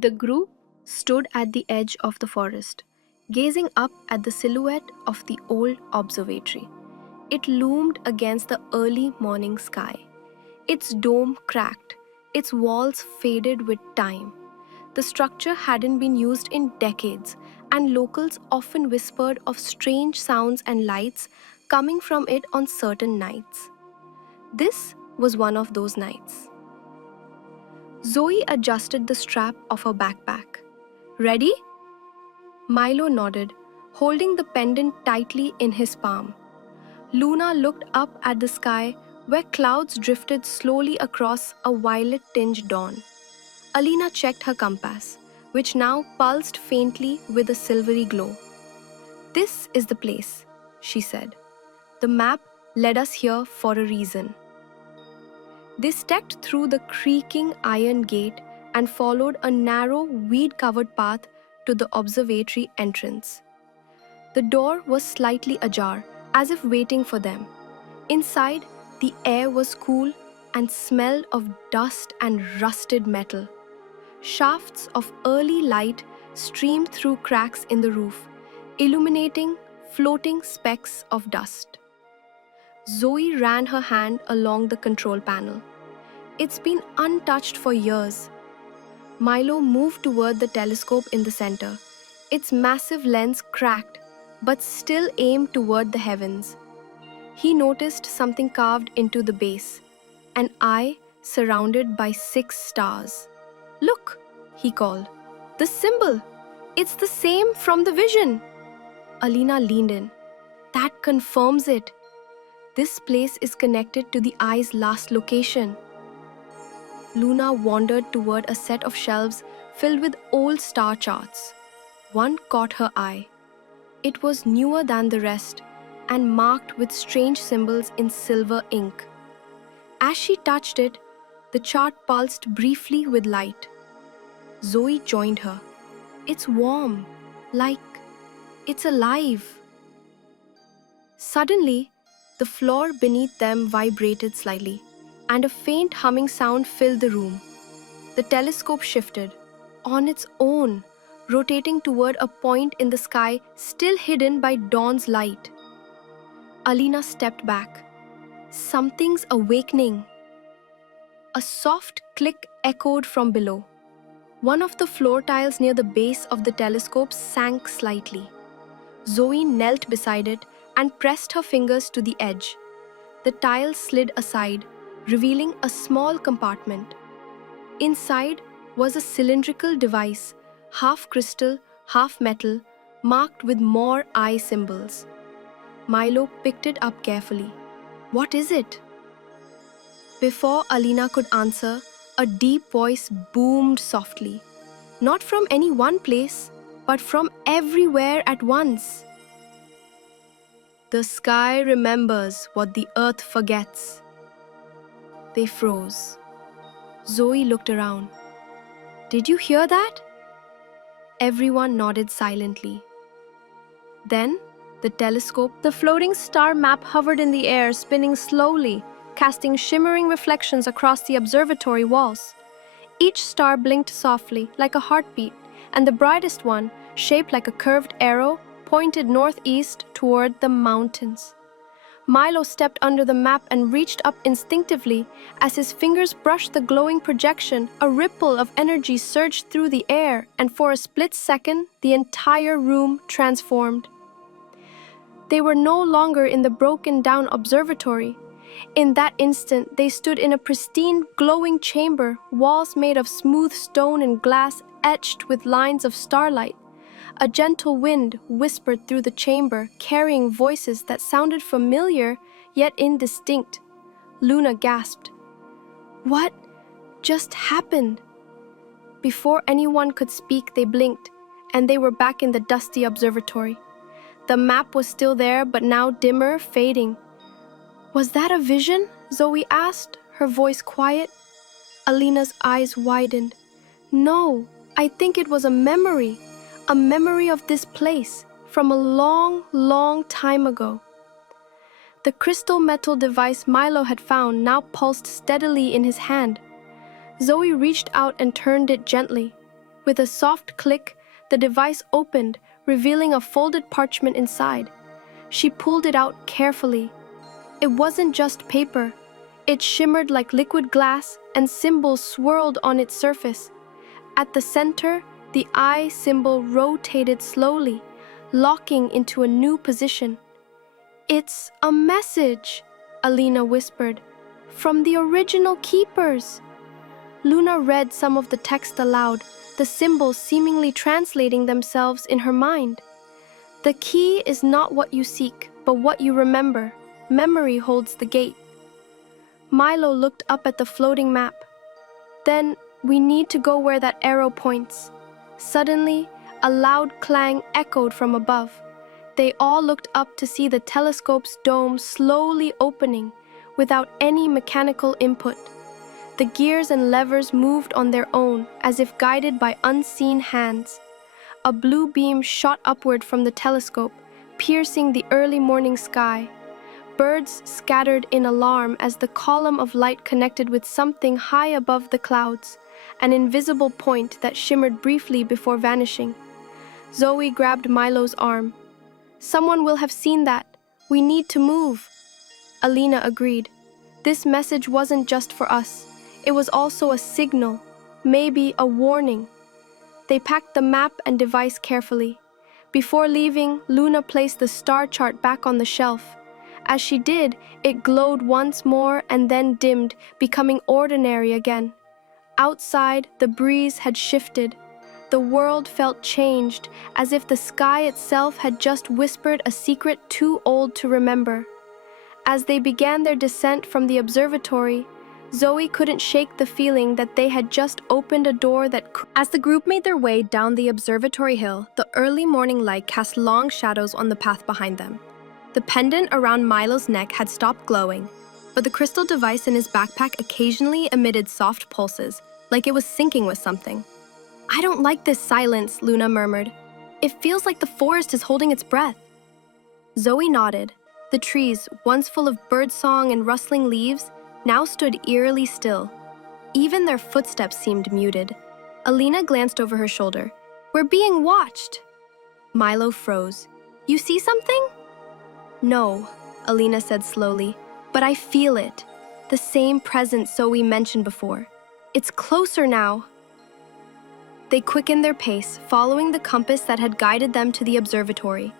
The group stood at the edge of the forest, gazing up at the silhouette of the old observatory. It loomed against the early morning sky. Its dome cracked, its walls faded with time. The structure hadn't been used in decades, and locals often whispered of strange sounds and lights coming from it on certain nights. This was one of those nights. Zoe adjusted the strap of her backpack. Ready? Milo nodded, holding the pendant tightly in his palm. Luna looked up at the sky where clouds drifted slowly across a violet-tinged dawn. Alina checked her compass, which now pulsed faintly with a silvery glow. "This is the place," she said. "The map led us here for a reason." They stepped through the creaking iron gate and followed a narrow, weed-covered path to the observatory entrance. The door was slightly ajar, as if waiting for them. Inside, the air was cool and smelled of dust and rusted metal. Shafts of early light streamed through cracks in the roof, illuminating floating specks of dust. Zoe ran her hand along the control panel. It's been untouched for years. Milo moved toward the telescope in the center. Its massive lens cracked, but still aimed toward the heavens. He noticed something carved into the base, an eye surrounded by 6 stars. "Look," he called. "The symbol! It's the same from the vision!" Alina leaned in. "That confirms it. This place is connected to the eye's last location." Luna wandered toward a set of shelves filled with old star charts. One caught her eye. It was newer than the rest and marked with strange symbols in silver ink. As she touched it, the chart pulsed briefly with light. Zoe joined her. "It's warm, like it's alive." Suddenly, the floor beneath them vibrated slightly, and a faint humming sound filled the room. The telescope shifted, on its own, rotating toward a point in the sky still hidden by dawn's light. Alina stepped back. "Something's awakening." A soft click echoed from below. One of the floor tiles near the base of the telescope sank slightly. Zoe knelt beside it and pressed her fingers to the edge. The tile slid aside, revealing a small compartment. Inside was a cylindrical device, half crystal, half metal, marked with more eye symbols. Milo picked it up carefully. "What is it?" Before Alina could answer, a deep voice boomed softly. Not from any one place, but from everywhere at once. "The sky remembers what the earth forgets." They froze. Zoe looked around. "Did you hear that?" Everyone nodded silently. Then, the floating star map hovered in the air, spinning slowly, casting shimmering reflections across the observatory walls. Each star blinked softly, like a heartbeat, and the brightest one, shaped like a curved arrow, pointed northeast toward the mountains. Milo stepped under the map and reached up instinctively. As his fingers brushed the glowing projection, a ripple of energy surged through the air, and for a split second, the entire room transformed. They were no longer in the broken-down observatory. In that instant, they stood in a pristine, glowing chamber, walls made of smooth stone and glass etched with lines of starlight. A gentle wind whispered through the chamber, carrying voices that sounded familiar, yet indistinct. Luna gasped. "What just happened?" Before anyone could speak, they blinked, and they were back in the dusty observatory. The map was still there, but now dimmer, fading. "Was that a vision?" Zoe asked, her voice quiet. Alina's eyes widened. "No, I think it was a memory of this place, from a long, long time ago." The crystal metal device Milo had found now pulsed steadily in his hand. Zoe reached out and turned it gently. With a soft click, the device opened, revealing a folded parchment inside. She pulled it out carefully. It wasn't just paper. It shimmered like liquid glass, and symbols swirled on its surface. At the center, the eye symbol rotated slowly, locking into a new position. "It's a message," Alina whispered, "from the original keepers." Luna read some of the text aloud, the symbols seemingly translating themselves in her mind. "The key is not what you seek, but what you remember. Memory holds the gate." Milo looked up at the floating map. "Then we need to go where that arrow points." Suddenly, a loud clang echoed from above. They all looked up to see the telescope's dome slowly opening, without any mechanical input. The gears and levers moved on their own, as if guided by unseen hands. A blue beam shot upward from the telescope, piercing the early morning sky. Birds scattered in alarm as the column of light connected with something high above the clouds, an invisible point that shimmered briefly before vanishing. Zoe grabbed Milo's arm. "Someone will have seen that. We need to move." Alina agreed. This message wasn't just for us. It was also a signal, maybe a warning. They packed the map and device carefully. Before leaving, Luna placed the star chart back on the shelf. As she did, it glowed once more and then dimmed, becoming ordinary again. Outside, the breeze had shifted. The world felt changed, as if the sky itself had just whispered a secret too old to remember. As they began their descent from the observatory, Zoe couldn't shake the feeling that they had just opened a door that... As the group made their way down the observatory hill, the early morning light cast long shadows on the path behind them. The pendant around Milo's neck had stopped glowing, but the crystal device in his backpack occasionally emitted soft pulses, like it was syncing with something. "I don't like this silence," Luna murmured. "It feels like the forest is holding its breath." Zoe nodded. The trees, once full of birdsong and rustling leaves, now stood eerily still. Even their footsteps seemed muted. Alina glanced over her shoulder. "We're being watched." Milo froze. "You see something?" "No," Alina said slowly, "but I feel it. The same presence Zoe mentioned before. It's closer now." They quickened their pace, following the compass that had guided them to the observatory.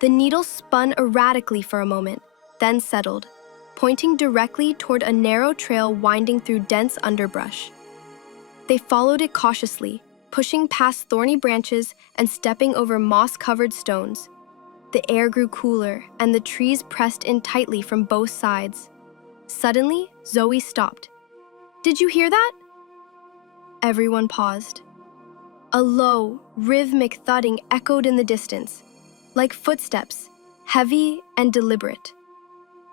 The needle spun erratically for a moment, then settled, pointing directly toward a narrow trail winding through dense underbrush. They followed it cautiously, pushing past thorny branches and stepping over moss-covered stones. The air grew cooler, and the trees pressed in tightly from both sides. Suddenly, Zoe stopped. "Did you hear that?" Everyone paused. A low, rhythmic thudding echoed in the distance, like footsteps, heavy and deliberate.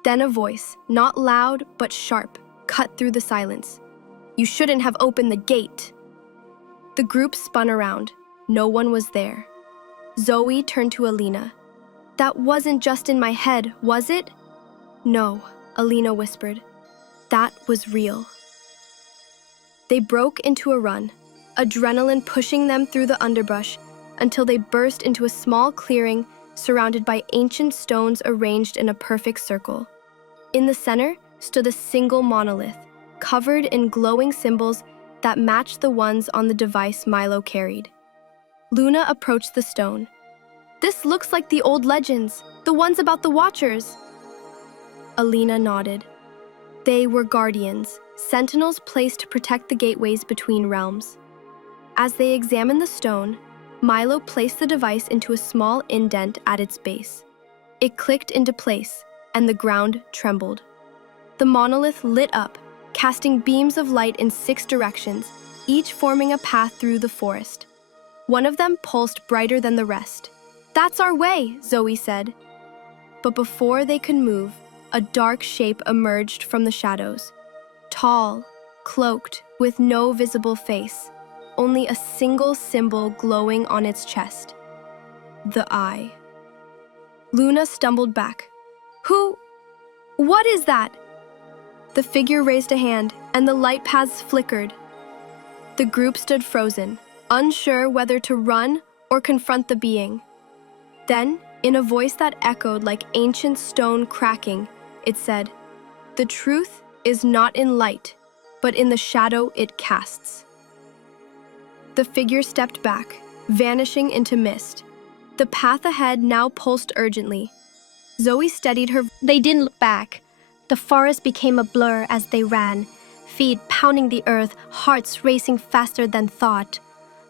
Then a voice, not loud but sharp, cut through the silence. "You shouldn't have opened the gate." The group spun around. No one was there. Zoe turned to Alina. "That wasn't just in my head, was it?" "No," Alina whispered. "That was real." They broke into a run, adrenaline pushing them through the underbrush until they burst into a small clearing surrounded by ancient stones arranged in a perfect circle. In the center stood a single monolith, covered in glowing symbols that matched the ones on the device Milo carried. Luna approached the stone. "This looks like the old legends, the ones about the Watchers." Alina nodded. They were guardians, sentinels placed to protect the gateways between realms. As they examined the stone, Milo placed the device into a small indent at its base. It clicked into place, and the ground trembled. The monolith lit up, casting beams of light in 6 directions, each forming a path through the forest. One of them pulsed brighter than the rest. "That's our way," Zoe said. But before they could move, a dark shape emerged from the shadows. Tall, cloaked, with no visible face, only a single symbol glowing on its chest. The eye. Luna stumbled back. "Who? What is that?" The figure raised a hand, and the light paths flickered. The group stood frozen, unsure whether to run or confront the being. Then, in a voice that echoed like ancient stone cracking, it said, "The truth is not in light, but in the shadow it casts." The figure stepped back, vanishing into mist. The path ahead now pulsed urgently. Zoe steadied her. They didn't look back. The forest became a blur as they ran, feet pounding the earth, hearts racing faster than thought.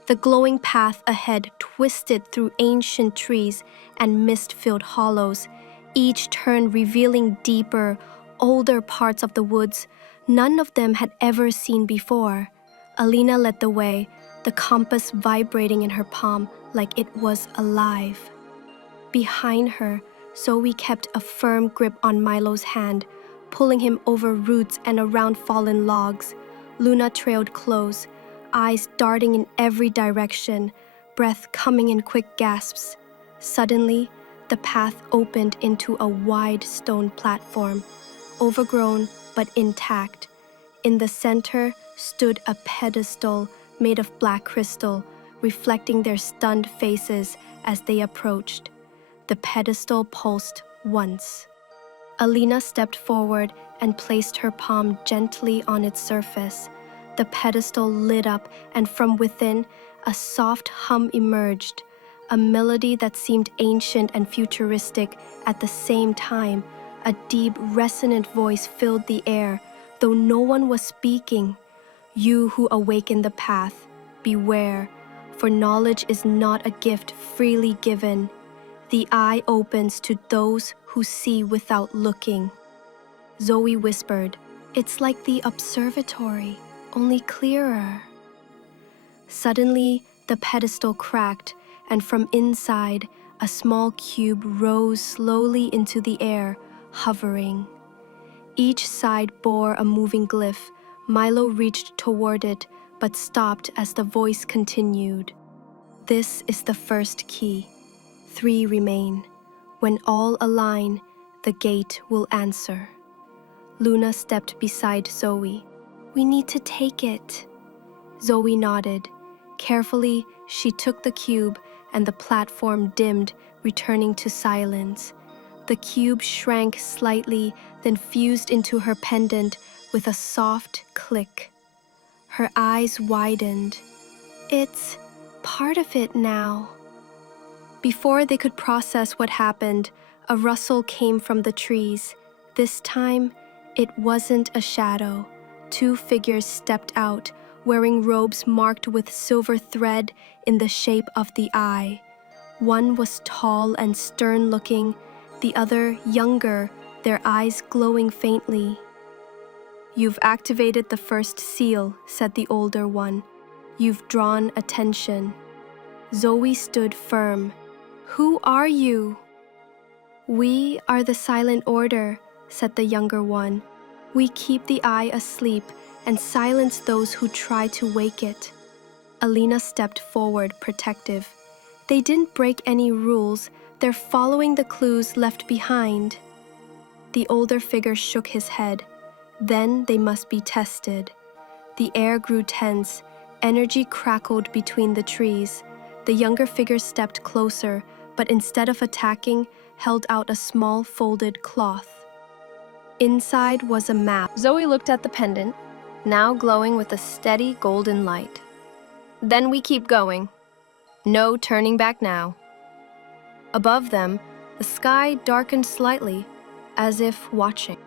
The glowing path ahead twisted through ancient trees and mist-filled hollows, each turn revealing deeper, older parts of the woods none of them had ever seen before. Alina led the way, the compass vibrating in her palm like it was alive. Behind her, Zoe kept a firm grip on Milo's hand, pulling him over roots and around fallen logs. Luna trailed close, eyes darting in every direction, breath coming in quick gasps. Suddenly, the path opened into a wide stone platform, overgrown but intact. In the center stood a pedestal made of black crystal, reflecting their stunned faces as they approached. The pedestal pulsed once. Alina stepped forward and placed her palm gently on its surface. The pedestal lit up, and from within, a soft hum emerged, a melody that seemed ancient and futuristic at the same time. A deep, resonant voice filled the air, though no one was speaking. "You who awaken the path, beware, for knowledge is not a gift freely given. The eye opens to those who see without looking." Zoe whispered, "It's like the observatory, only clearer." Suddenly, the pedestal cracked, and from inside, a small cube rose slowly into the air, hovering. Each side bore a moving glyph. Milo reached toward it, but stopped as the voice continued. "This is the first key. 3 remain. When all align, the gate will answer." Luna stepped beside Zoe. "We need to take it." Zoe nodded. Carefully, she took the cube, and the platform dimmed, returning to silence. The cube shrank slightly, then fused into her pendant with a soft click. Her eyes widened. "It's part of it now." Before they could process what happened, a rustle came from the trees. This time, it wasn't a shadow. 2 figures stepped out, wearing robes marked with silver thread in the shape of the eye. One was tall and stern-looking, the other younger, their eyes glowing faintly. "You've activated the first seal," said the older one. "You've drawn attention." Zoe stood firm. "Who are you?" "We are the Silent Order," said the younger one. "We keep the eye asleep and silence those who try to wake it." Alina stepped forward, protective. "They didn't break any rules. They're following the clues left behind." The older figure shook his head. "Then they must be tested." The air grew tense. Energy crackled between the trees. The younger figure stepped closer, but instead of attacking, held out a small folded cloth. Inside was a map. Zoe looked at the pendant, now glowing with a steady golden light. "Then we keep going. No turning back now." Above them, the sky darkened slightly, as if watching.